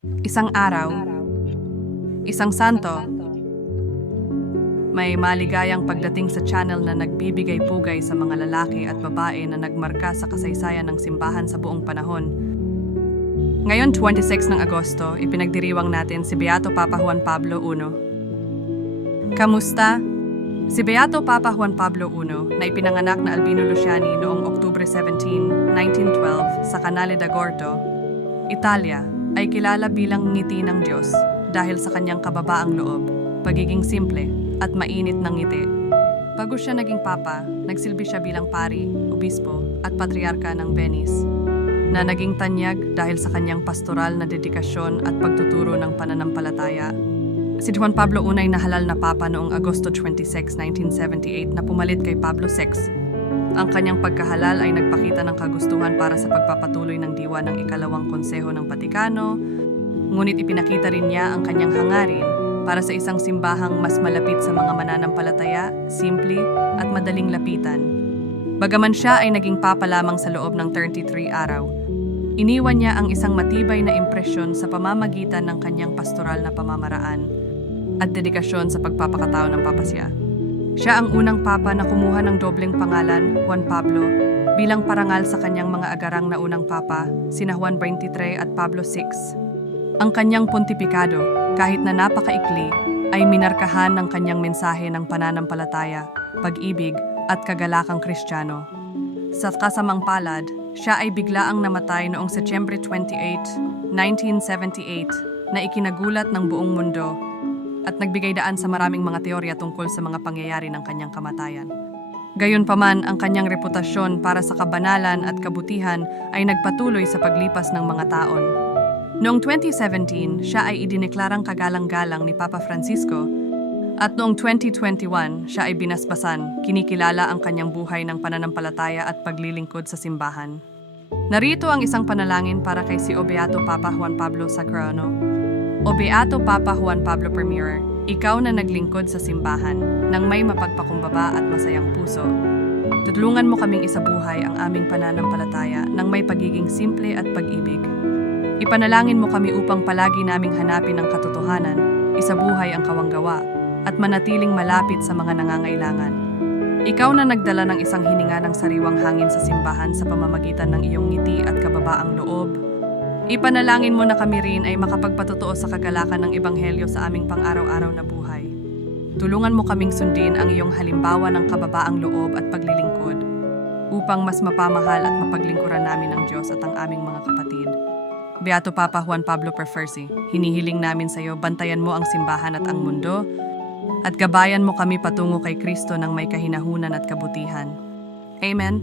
Isang araw, isang santo, may maligayang pagdating sa channel na nagbibigay pugay sa mga lalaki at babae na nagmarka sa kasaysayan ng simbahan sa buong panahon. Ngayon 26 ng Agosto, ipinagdiriwang natin si Beato Papa Juan Pablo I. Kamusta? Si Beato Papa Juan Pablo I na ipinanganak na Albino Luciani noong Oktubre 17, 1912 sa Canale d'Agordo, Italia, ay kilala bilang ngiti ng Diyos dahil sa kanyang kababaang loob, pagiging simple, at mainit ng ngiti. Bago siya naging papa, nagsilbi siya bilang pari, obispo, at patriarka ng Venice, na naging tanyag dahil sa kanyang pastoral na dedikasyon at pagtuturo ng pananampalataya. Si Juan Pablo I ay nahalal na papa noong Agosto 26, 1978 na pumalit kay Pablo VI. Ang kanyang pagkahalal ay nagpakita ng kagustuhan para sa pagpapatuloy ng diwa ng ikalawang konseho ng Vatikano, ngunit ipinakita rin niya ang kanyang hangarin para sa isang simbahang mas malapit sa mga mananampalataya, simple at madaling lapitan. Bagaman siya ay naging papa lamang sa loob ng 33 araw, iniwan niya ang isang matibay na impresyon sa pamamagitan ng kanyang pastoral na pamamaraan at dedikasyon sa pagpapakatao ng papasya. Siya ang unang papa na kumuha ng dobleng pangalan, Juan Pablo, bilang parangal sa kanyang mga agarang na unang papa, sina Juan 23 at Pablo VI. Ang kanyang pontifikado, kahit na napakaikli, ay minarkahan ng kanyang mensahe ng pananampalataya, pag-ibig at kagalakang kristyano. Sa kasamang palad, siya ay biglaang namatay noong Setyembre 28, 1978 na ikinagulat ng buong mundo at nagbigay daan sa maraming mga teorya tungkol sa mga pangyayari ng kanyang kamatayan. Gayunpaman, ang kanyang reputasyon para sa kabanalan at kabutihan ay nagpatuloy sa paglipas ng mga taon. Noong 2017, siya ay idineklarang kagalang-galang ni Papa Francisco at noong 2021, siya ay binasbasan, kinikilala ang kanyang buhay ng pananampalataya at paglilingkod sa simbahan. Narito ang isang panalangin para kay si Obeato Papa Juan Pablo Sacrano. O Beato Papa Juan Pablo I, ikaw na naglingkod sa simbahan ng may mapagpakumbaba at masayang puso. Tutulungan mo kaming isabuhay ang aming pananampalataya ng may pagiging simple at pag-ibig. Ipanalangin mo kami upang palagi naming hanapin ang katotohanan, isabuhay ang kawanggawa, at manatiling malapit sa mga nangangailangan. Ikaw na nagdala ng isang hininga ng sariwang hangin sa simbahan sa pamamagitan ng iyong ngiti at kababaang loob, Ipanalangin mo na kami rin ay makapagpatotoo sa kagalakan ng Ebanghelyo sa aming pang-araw-araw na buhay. Tulungan mo kaming sundin ang iyong halimbawa ng kababaang loob at paglilingkod upang mas mapamahal at mapaglingkuran namin ang Diyos at ang aming mga kapatid. Beato Papa Juan Pablo Perfersi, hinihiling namin sa iyo bantayan mo ang simbahan at ang mundo at gabayan mo kami patungo kay Kristo ng may kahinahunan at kabutihan. Amen.